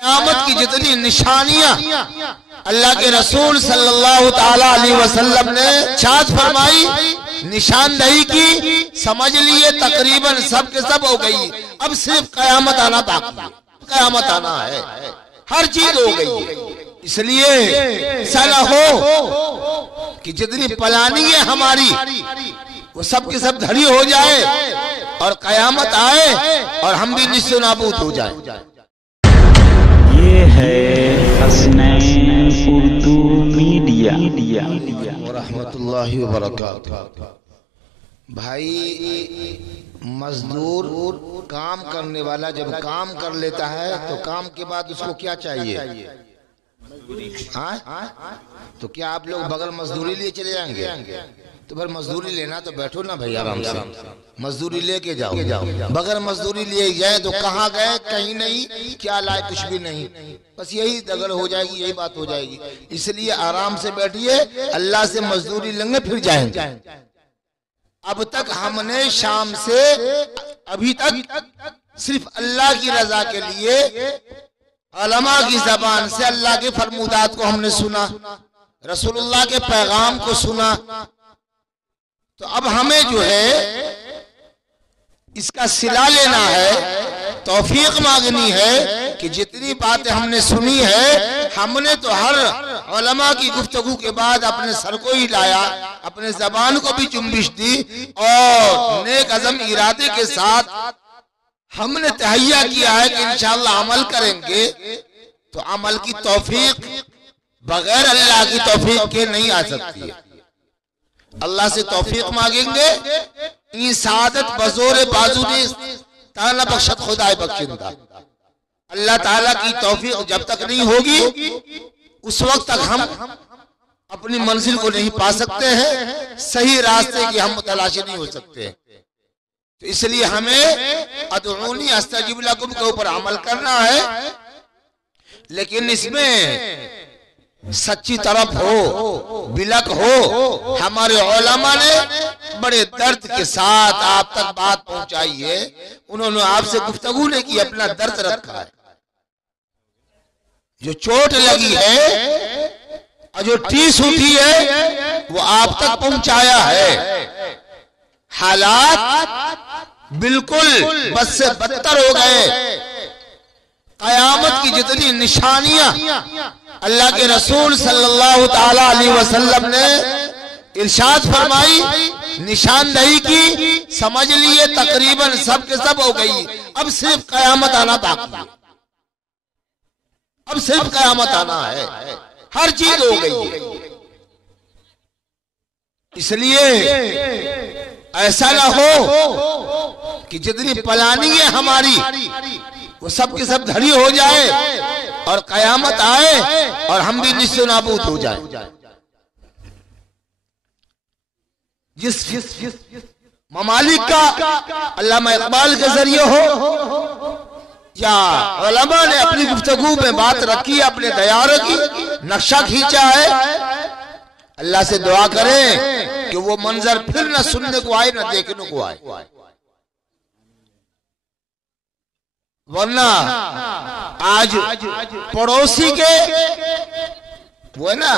क़यामत की जितनी निशानियां अल्लाह के रसूल सल्लल्लाहु ताला अलैहि वसल्लम ने इरशाद फरमाई, निशानदही की, समझ लिए तकरीबन सब के सब हो गई। अब सिर्फ क़यामत आना बाकी है, क़यामत आना है, हर चीज हो गई है। इसलिए ऐसा हो कि जितनी प्लानिंग है हमारी वो सब के सब धड़ी हो जाए और क़यामत आए और हम भी निस्सो नाबूद हो जाए। ये है हसनैन उर्दू मीडिया रहमतुल्लाहि व बरकातहू। भाई, मजदूर काम करने वाला जब काम कर लेता है तो काम के बाद उसको क्या चाहिए? तो क्या आप लोग बगैर मजदूरी लिए चले जाएंगे? तो फिर मजदूरी लेना तो बैठो ना भाई, आराम से मजदूरी लेके जाओ। बगैर मजदूरी लिए जाए तो कहाँ गए? कहीं नहीं। क्या लाए? कुछ भी नहीं। बस यही दगड़ हो जाएगी, यही बात हो जाएगी। इसलिए आराम से बैठिए, अल्लाह से मजदूरी लेंगे फिर जाएंगे। अब तक हमने शाम से अभी तक सिर्फ अल्लाह की रजा के लिए उलमा की जबान से अल्लाह के फरमुदात को हमने सुना, रसूलुल्लाह के पैगाम को सुना। तो अब हमें जो है इसका सिला लेना है, तौफीक मांगनी है कि जितनी बातें हमने सुनी है, हमने तो हर उलमा की गुफ्तगू के बाद अपने सर को ही लाया, अपने जबान को भी जुम्बिश दी और नेक अज़म इरादे के साथ हमने तहैया किया है कि इंशाअल्लाह अमल करेंगे। तो अमल की तौफीक बगैर अल्लाह की तौफीक के नहीं आ सकती है। अल्लाह से तौफीक मांगेंगे, इन सादत बजोरे बाजू ने ताला बख्शत खुदाए बख्शिंदा। अल्लाह ताला की तौफीक जब तक नहीं होगी उस वक्त तक हम अपनी मंजिल को नहीं पा सकते हैं, सही रास्ते की हम तलाशी नहीं हो सकते हैं। तो इसलिए हमें अदऊनी अस्तजिब लकुम के ऊपर अमल करना है, लेकिन इसमें सच्ची तरफ हो, बिलक हो। हमारे उलमा ने बड़े दर्द के साथ आप तक बात पहुंचाई है, उन्होंने आपसे गुफ्तगू ने की, अपना दर्द रखा है। जो चोट लगी है और जो टीस उठी है वो आप तक पहुंचाया है। हालात बिल्कुल बद से बदतर हो गए। क़यामत की जितनी निशानियां अल्लाह के रसूल सल्लल्लाहु ताला अलैहि वसल्लम ने इरशाद फरमाई, निशानदही की, समझ लिए तकरीबन सब के सब हो गई। अब सिर्फ क़यामत आना बाकी है, अब सिर्फ क़यामत आना है, हर चीज हो गई है। इसलिए ऐसा ना हो कि जितनी प्लानिंग है हमारी वो सब के सब धड़ी हो जाए और क़यामत आए और हम भी निस्सो नाबूद हो जाए। जिस ममालिक का अल्लामा इकबाल के जरिए हो या उलमा ने अपनी गुफ्तगू में बात रखी, अपने दयारों की नक्शा खींचा है, अल्लाह से दुआ करें कि वो मंजर फिर न सुनने को आए न देखने को आए। वरना आज पड़ोसी के वो है ना,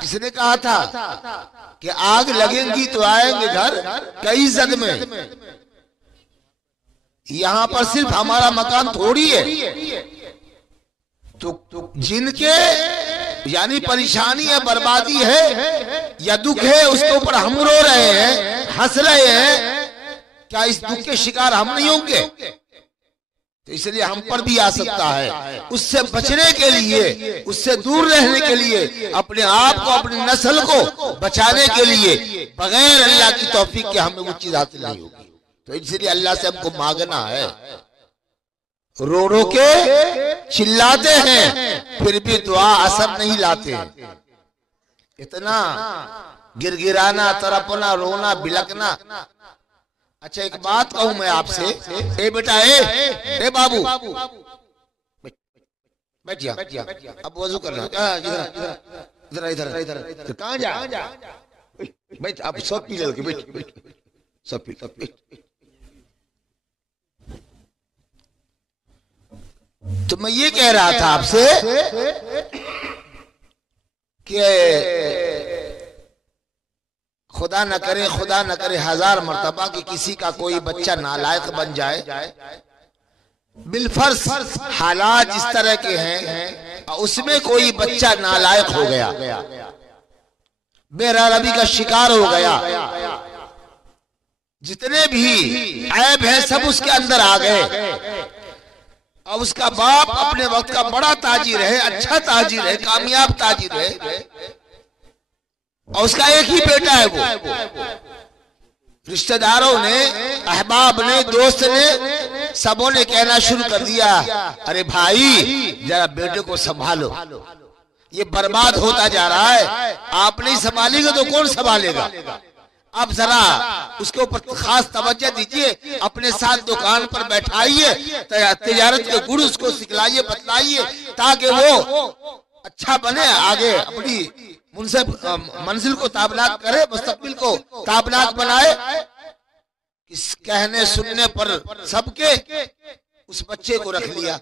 किसने कहा था कि आग लगेगी तो आएंगे घर कई जद में। यहां पर सिर्फ हमारा मकान थोड़ी है, तो जिनके यानी परेशानी है, बर्बादी है या दुख है, उसके ऊपर हम रो रहे हैं, हंस रहे हैं, क्या इस दुख के शिकार हम नहीं होंगे? तो इसलिए हम पर भी आ सकता है। उससे बचने के लिए, उससे दूर रहने के लिए, अपने आप को, अपनी नस्ल को बचाने के लिए बगैर अल्लाह की तौफीक के हमें वो चीज हासिल नहीं होगी। तो इसलिए अल्लाह से हमको मांगना है। रो रो के चिल्लाते हैं फिर भी दुआ असर नहीं लाते। इतना गिरगिराना, तड़पना, रोना, बिलकना। अच्छा, एक बात कहूं मैं आपसे, ए बेटा, ए बाबू, बैठ जा, अब वजू करना। इधर इधर इधर, कहाँ जा? बैठ, अब सब पी ले, बैठ, सब पी। तो मैं ये कह रहा था आपसे कि खुदा न करे हजार मर्तबा कि किसी का कोई बच्चा नालायक बन जाए, बिलफर्ज हालात इस तरह के हैं उसमें कोई बच्चा नालायक हो गया, बेरहमी का शिकार हो गया, जितने भी ऐब है सब उसके अंदर आ गए। अब उसका बाप अपने वक्त का बड़ा ताजिर है, अच्छा ताजिर है, कामयाब ताजिर है, और उसका एक ही बेटा है। वो रिश्तेदारों ने, अहबाब ने, दोस्त ने, सबों ने कहना शुरू कर दिया, अरे भाई जरा बेटे को संभालो, ये बर्बाद होता जा रहा है, आप नहीं संभालेंगे तो कौन संभालेगा। अब जरा उसके ऊपर खास तवज्जो दीजिए, अपने साथ दुकान पर बैठाइए, तिजारत के गुण उसको सिखलाइए, बतलाइए, ताकि वो अच्छा बने, आगे अपनी मंजिल को ताबनाक करे, मुस्तकबिल को ताबनाक बनाए। इस कहने सुनने पर सबके उस बच्चे को रख लिया।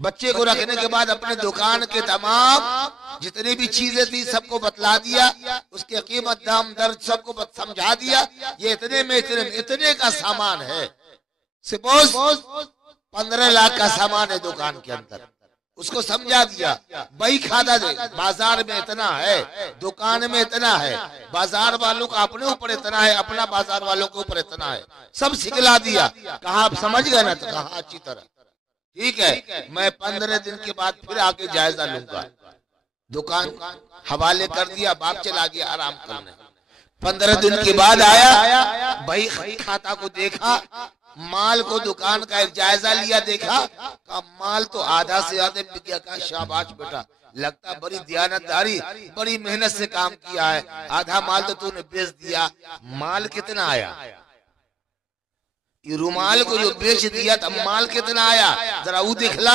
बच्चे को रखने के बाद अपने दुकान के तमाम जितनी भी चीजें थी सबको बतला दिया, उसके कीमत दाम दर्द सबको समझा दिया। ये इतने में इतने का सामान है, सपोज 15 लाख का सामान है दुकान के अंदर, उसको समझा दिया। वही खादा दे, बाजार में इतना है, दुकान में इतना है, बाजार वालों का अपने ऊपर इतना है, अपना बाजार वालों के ऊपर इतना है, सब सिखला दिया। कहा आप समझ गए ना? तो कहा अच्छी तरह, ठीक है, मैं 15 दिन के बाद फिर आके जायजा लूंगा। दुकान हवाले कर दिया, बाप चला गया आराम करने। 15 दिन के बाद आया, भाई खाता को देखा, माल को दुकान का एक जायजा लिया, देखा का माल तो आधा से ज्यादा बिक गया। का शाबाश बेटा, लगता बड़ी दयानतदारी, बड़ी मेहनत से काम किया है, आधा माल तो तूने बेच दिया। माल कितना आया? ये रुमाल को जो बेच दिया था माल कितना आया? जरा वो दिखला।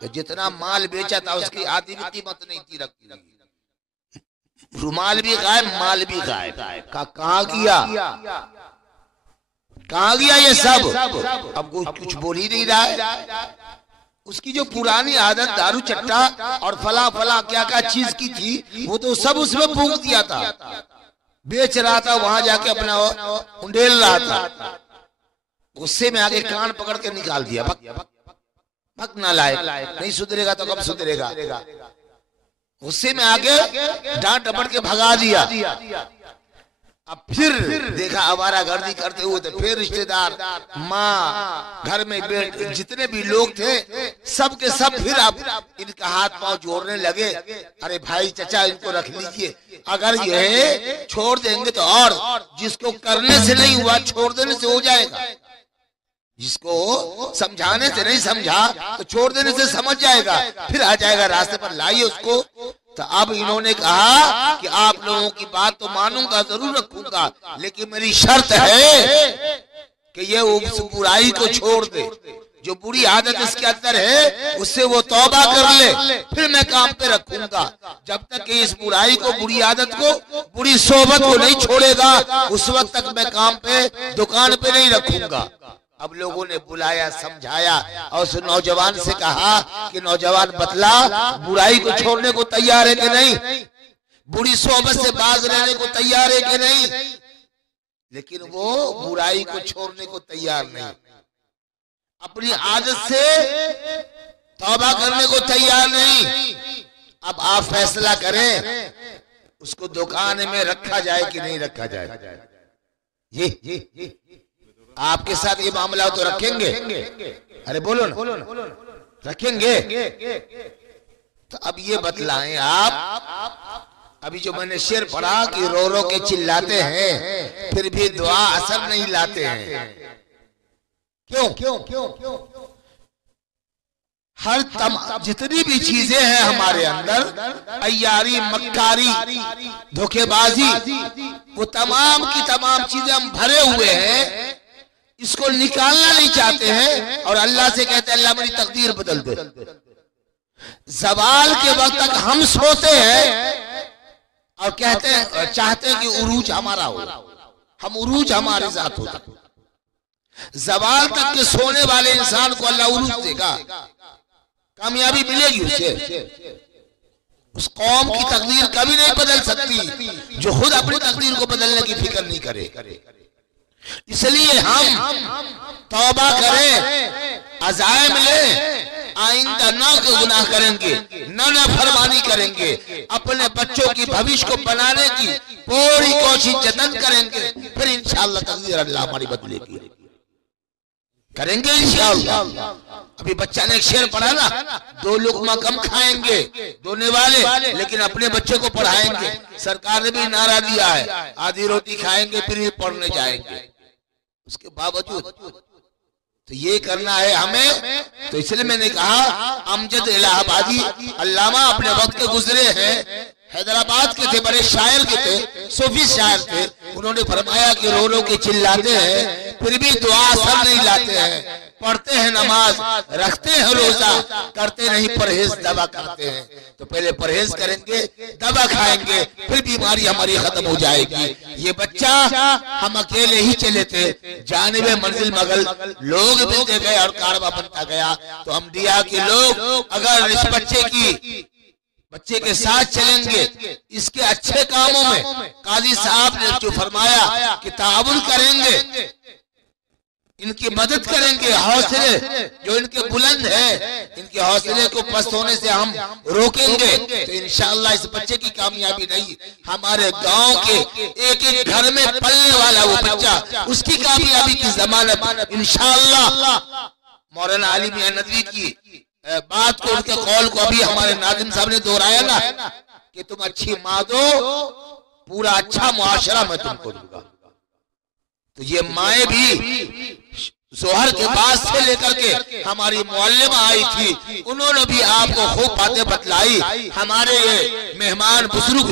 तो जितना माल बेचा था उसकी आधी भी कीमत नहीं थी रखी। रुमाल भी गायब, माल भी गायब। कहाँ गया, कहाँ गया ये सब? अब कुछ बोल ही नहीं रहा है। उसकी जो पुरानी आदत दारू चट्टा और फला फला क्या क्या चीज की थी, वो तो सब उसमें फूंक दिया था। बेच रहा था, वहां जाके अपना उंडेल रहा था। गुस्से में आगे कान पकड़ के निकाल दिया, भक ना लायक, नहीं सुधरेगा तो कब सुधरेगा। गुस्से में आगे डांट डपट के भगा दिया। अब फिर देखा आवारागर्दी करते हुए, तो फिर रिश्तेदार, माँ, घर में जितने भी लोग थे सब के सब फिर अब इनका हाथ पांव जोड़ने लगे। अरे भाई चचा इनको रख लीजिए, अगर ये छोड़ देंगे तो, और जिसको करने से नहीं हुआ छोड़ देने से हो जाएगा, जिसको समझाने से नहीं समझा तो छोड़ देने से समझ जाएगा, फिर आ जाएगा रास्ते पर, लाइए उसको। तो अब इन्होंने कहा कि आप लोगों की बात तो मानूंगा, जरूर रखूंगा, लेकिन मेरी शर्त है कि ये उस बुराई को छोड़ दे, जो बुरी आदत इसके अंदर है उससे वो तौबा कर ले, फिर मैं काम पे रखूंगा। जब तक कि इस बुराई को, बुरी आदत को, बुरी सोबत को नहीं छोड़ेगा, उस वक्त तक मैं काम पे, दुकान पे नहीं रखूंगा। अब लोगों ने बुलाया, समझाया, और उस नौजवान से कहा कि नौजवान बतला, बुराई को छोड़ने को तैयार है कि नहीं? बुरी सोबत से बाज रहने को तैयार है कि नहीं? लेकिन वो बुराई को छोड़ने को तैयार नहीं, अपनी आदत से तौबा करने को तैयार नहीं। अब आप फैसला करें, उसको दुकान में रखा जाए कि नहीं रखा जाए। ये आपके साथ ये मामला तो रखेंगे? अरे बोलो ना, रखेंगे? तो अब ये बतलाएं आप, अभी जो मैंने शेर पढ़ा कि रो रो के चिल्लाते हैं फिर भी दुआ असर नहीं लाते हैं, क्यों? हर जितनी भी चीजें हैं हमारे अंदर, अय्यारी, मक्कारी, धोखेबाजी, वो तमाम की तमाम चीजें हम भरे हुए हैं, इसको निकालना नहीं चाहते हैं, और अल्लाह से कहते हैं अल्लाह मेरी तकदीर बदल दे। ज़वाल के वक्त तक हम सोते हैं और कहते हैं, चाहते हैं कि उरूज हमारा हो, हम उरूज हमारे साथ होता। ज़वाल तक के सोने वाले इंसान को अल्लाह उरूज देगा, कामयाबी मिलेगी उसे। उस कौम की तकदीर कभी नहीं बदल सकती जो खुद अपनी तकदीर को बदलने की फिक्र नहीं करे। इसलिए हम तौबा करें, अज़ाइम लें, आइंदा ना कोई गुनाह करेंगे, ना फरमानी करेंगे, अपने बच्चों की भविष्य को बनाने की पूरी कोशिश जतन करेंगे, फिर इंशाअल्लाह तकदीर अल्लाह हमारी बदलेगी, करेंगे इंशाअल्लाह। अभी बच्चा ने एक शेर पढ़ा ना, 2 लुक़मा कम खाएंगे दोने वाले, लेकिन अपने बच्चे को पढ़ाएंगे। सरकार ने भी नारा दिया है, आधी रोटी खाएंगे फिर भी पढ़ने जाएंगे। उसके बावजूद तो ये करना है हमें। तो इसलिए मैंने कहा अमजद इलाहाबादी अल्लामा अपने वक्त के गुजरे हैं, हैदराबाद के थे, बड़े शायर के थे, सूफी शायर थे। उन्होंने फरमाया कि रो रो के चिल्लाते हैं फिर भी दुआ असर नहीं लाते हैं, पढ़ते हैं नमाज, रखते हैं रोजा, करते नहीं परहेज, दवा करते हैं। तो पहले परहेज करेंगे, दवा खाएंगे, फिर बीमारी हमारी खत्म हो जाएगी। ये बच्चा हम अकेले ही चले थे, जानिबे मंजिल मगल लोग मिलते गए और कारवा बनता गया। तो हम दिया कि लोग अगर इस बच्चे के साथ चलेंगे, इसके अच्छे कामों में काजी साहब ने जो फरमाया कि ताउन करेंगे, इनकी मदद करेंगे, हौसले जो इनके बुलंद है, इनके हौसले को पस्त होने से हम रोकेंगे, तो इंशाअल्लाह इस बच्चे की कामयाबी नहीं, हमारे गांव के एक एक घर में पलने वाला वो बच्चा, उसकी कामयाबी की जमानत इंशाअल्लाह। मौलाना अली मियां नदवी की बात को, उनके कौल को अभी हमारे नाज़िम साहब ने दोहराया ना कि तुम अच्छी माँ दो, पूरा अच्छा मुआशरा मैं तुमको दूंगा। तो ये माएँ भी जोहर के बाद से लेकर के हमारी मुअल्लिमा आई थी, उन्होंने भी आपको खूब बातें बतलाई। हमारे ये मेहमान बुजुर्ग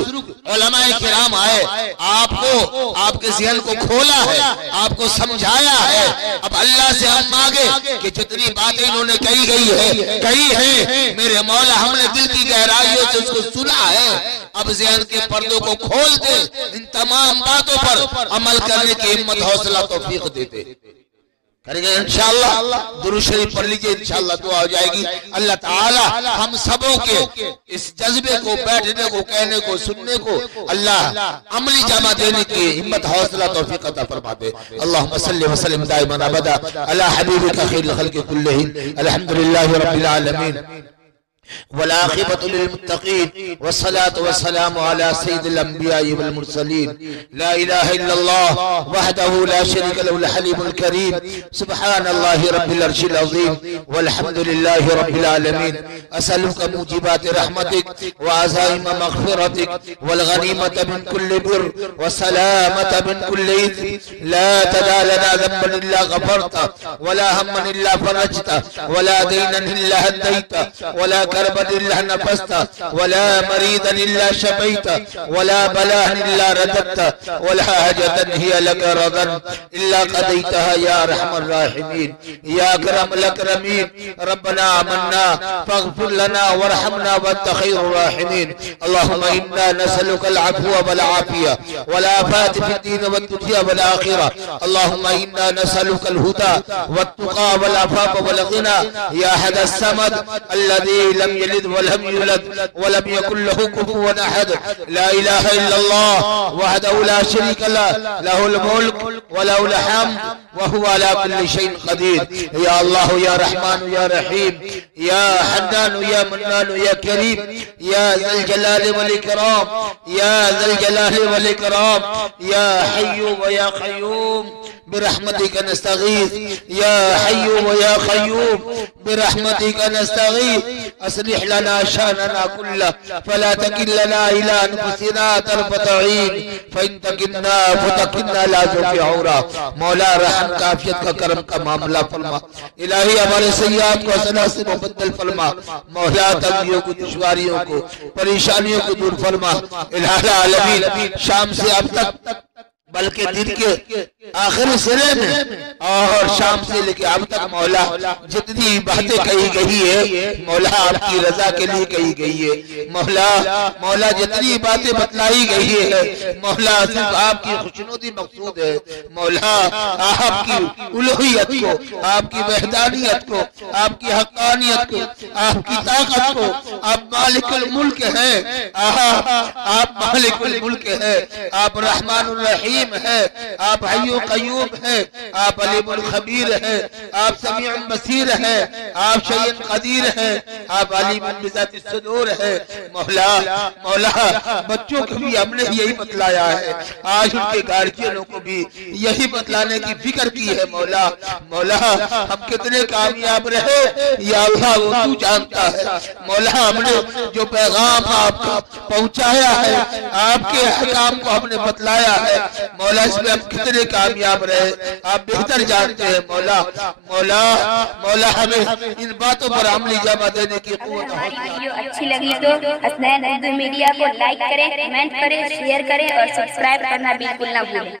उलमाए किराम आए, आपको आपके ज़हन को खोला है, आपको समझाया है। अब अल्लाह से हम मांगे कि जितनी बातें इन्होंने कही है मेरे मौला, हमने दिल की गहराइयों से उसको सुना है। अब ज़हन के पर्दों को खोल दे, इन तमाम बातों पर अमल करने की हिम्मत, हौसला, तौफीक देते करेंगे इंशाअल्लाह। दुरूद शरीफ पढ़ लीजिए, इंशाअल्लाह दुआ हो जाएगी। अल्लाह ताला हम सबों के इस जज्बे को, बैठने को, कहने को, सुनने को अल्लाह अमली जमा देने की हिम्मत, हौसला, तौफीक अता फरमा दे। अल्लाहुम्मा सल्लि व सल्लिम दाइमन अबदा अला हबीबिका खैरुल खल्क़ि कुल्लिहिम। अल्हम्दुलिल्लाहि रब्बिल आलमीन वल आक़िबतु लिल मुत्तक़ीन वस्सलातु वस्सलामु अला सय्यिदिल अंबिया'i वल मुरसलीन। ला इलाहा इल्लल्लाह वहदहु ला शरीका लहुल हलीमुल करीम। सुब्हानल्लाहि रब्बिल अर्शिल अज़ीम वल्हम्दुलिल्लाहि रब्बिल आलमीन। असअलुका मूजिबाति रहमतिक व अज़ाइम मग़फ़िरतिक वल गनीमत मिन कुल्लि बिर व सलामत मिन कुल्लि इथ्म। ला तदा लना ज़ंबन इल्ला गफ़रता वला हम्मन इल्ला फरजता वला दीनन इल्ला हदैता वला करबन इल्ला नफस्ता वला मरीदन इल्ला शफैता वला बलाहन इल्ला रददता वला हाजतन हिय लक रदन इल्ला क़दैतहा या अरहमर राहिमीन या अकरमल अकरमीन। रब्बना आमन्ना फग़फ़िर लना वरहमना वअन्त खैरुर राहिमीन। अल्लाहुम्मा इन्ना नसअलुकल अफ़्व वल आफ़िया वल आफ़ात फ़िद्दीन वद दुनिया वल आख़िरह। अल्लाहुम्मा इन्ना नसअलुकल हुदा वत्तुक़ा वल अफ़ाफ़ वल ग़िना या अहदस समद अल्लज़ी लम यलिद वलम यूलद वलम यकुल लहू कुफुवन अहद। ला इलाहा इल्लल्लाह वहदहु ला शरीका लहु लहुल मुल्क व लहुल हम्द व हुवा अला कुल्लि शैइन क़दीर। या अल्लाह या रहमान या रहीम या हन्नान या मन्नान या करीम या ज़ल जलाल वल इकराम या ज़ल जलाल वल इकराम या हय्यु व या क़य्यूम बिरहमतिका नस्तगीथ या हय्यु व या क़य्यूम बिरहमतिका नस्तगीथ। अस्लिह लना शानना कुल्ला फला तकिलना इला अनफुसिना तरफत ऐन फइन तकिलना फतकिलना ला ज़ुफ़ि औरा। मौला रहम का, आफियत का, करम का मामला फरमा। इलाही हमारे सय्याद को हसना से मुबद्दल फरमा। मौला तंगियों को, दुश्वारियों को, परेशानियों को दूर फरमा। इलाही आलमीन शाम से अब तक बल्कि दिन के आखिरी सिरे में और शाम से लेकर अब तक मौला जितनी बातें कही गई है मौला आपकी रजा के लिए कही गई है। मौला जितनी बातें बतलाई गई है मौला सिर्फ आपकी खुशनुदी मकसूद है। मौला आपकी उलूहियत को, आपकी वहदानियत को, आपकी हक्कानियत को, आपकी ताकत को, आप मालिकुल मुल्क है, आप मालिकुल मुल्क है, आप रहमानुर रहीम है, आप हय्युल क़य्यूम है, आप अलीमुल खबीर है, आप समीउल बसीर है, आप शय्युन क़दीर है, आप अलीमुन बिज़ातिस सुदूर है। मौला बच्चों को भी हमने यही बतलाया है, आज उनके गार्जियनों को भी यही बतलाने की फिक्र की है। मौला हम कितने कामयाब रहे या अल्लाह वो तू जानता है। मौला हमने जो पैगाम आपका पहुंचाया है, आपके अहकाम को हमने बतलाया है, मौला इसमें हम कितने कामयाब रहे आप बेहतर जानते हैं। मौला हमें इन बातों पर अमली जमा देने की क़ुव्वत। हमारी वीडियो अच्छी लगी तो हसनैन उर्दू मीडिया को लाइक करें, कमेंट करें, शेयर करें और सब्सक्राइब करना बिल्कुल ना भूलें।